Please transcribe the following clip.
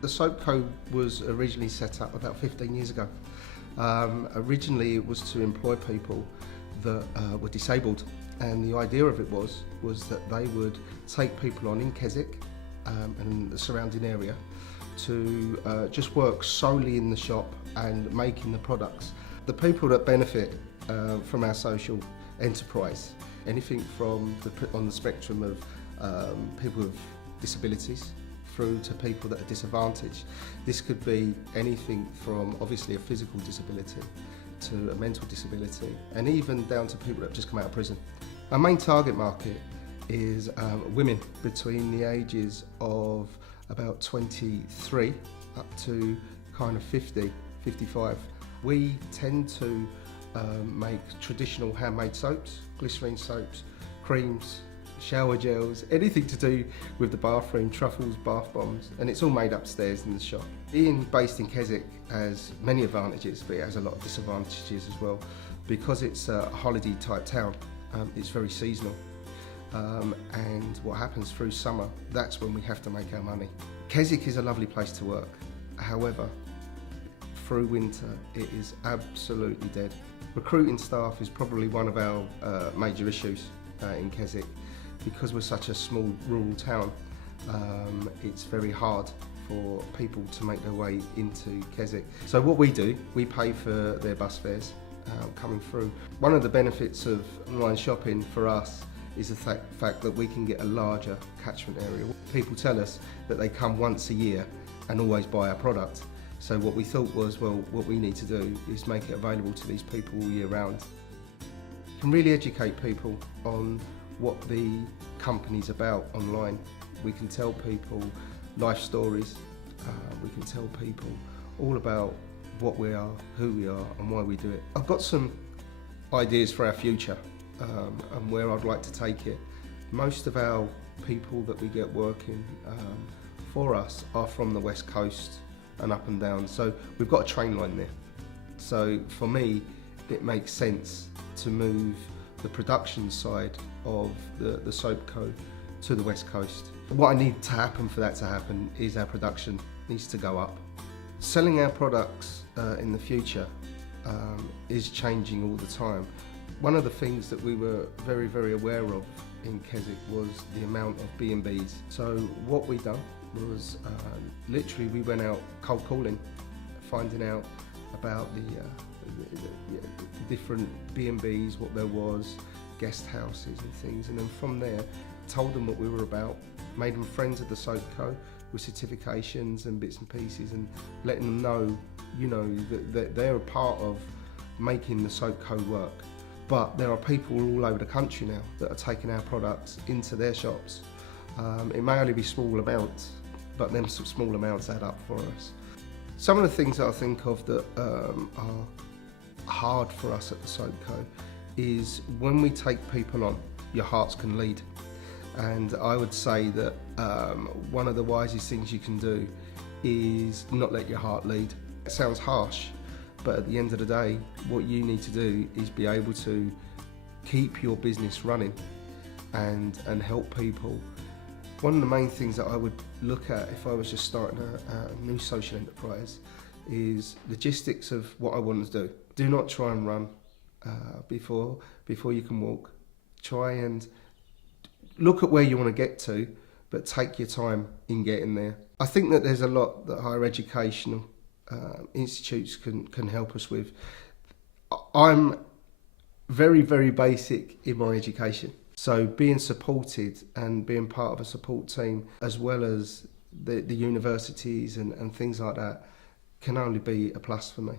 The Soap Co was originally set up about 15 years ago. Originally it was to employ people that were disabled, and the idea of it was that they would take people on in Keswick and the surrounding area to just work solely in the shop and making the products. The people that benefit from our social enterprise, anything from on the spectrum of people with disabilities through to people that are disadvantaged. This could be anything from obviously a physical disability to a mental disability, and even down to people that have just come out of prison. Our main target market is women between the ages of about 23 up to kind of 50, 55. We tend to make traditional handmade soaps, glycerine soaps, creams, shower gels, anything to do with the bathroom, truffles, bath bombs, and it's all made upstairs in the shop. Being based in Keswick has many advantages, but it has a lot of disadvantages as well. Because it's a holiday type town, it's very seasonal. And what happens through summer, that's when we have to make our money. Keswick is a lovely place to work. However, through winter, it is absolutely dead. Recruiting staff is probably one of our major issues in Keswick. Because we're such a small rural town, it's very hard for people to make their way into Keswick. So what we do, we pay for their bus fares coming through. One of the benefits of online shopping for us is the fact that we can get a larger catchment area. People tell us that they come once a year and always buy our product. So what we thought was, well, what we need to do is make it available to these people all year round. You can really educate people on what the company's about online. We can tell people life stories, we can tell people all about what we are, who we are and why we do it. I've got some ideas for our future and where I'd like to take it. Most of our people that we get working for us are from the West Coast and up and down, so we've got a train line there. So for me, it makes sense to move the production side of the Soap Co to the West Coast. What I need to happen for that to happen is our production needs to go up. Selling our products in the future is changing all the time. One of the things that we were very, very aware of in Keswick was the amount of B&Bs. So what we done was literally we went out cold calling, finding out about the different B&Bs, what there was, guest houses and things, and then from there told them what we were about, made them friends of the Soap Co with certifications and bits and pieces, and letting them know, you know, that they're a part of making the Soap Co work. But there are people all over the country now that are taking our products into their shops. It may only be small amounts, but them small amounts add up for us. Some of the things that I think of that are hard for us at the Soap Co is when we take people on, your hearts can lead. And I would say that one of the wisest things you can do is not let your heart lead. It sounds harsh, but at the end of the day, what you need to do is be able to keep your business running and help people. One of the main things that I would look at if I was just starting a new social enterprise is logistics of what I want to do. Do not try and run before you can walk. Try and look at where you want to get to, but take your time in getting there. I think that there's a lot that higher educational institutes can help us with. I'm very, very basic in my education. So being supported and being part of a support team, as well as the universities and things like that, can only be a plus for me.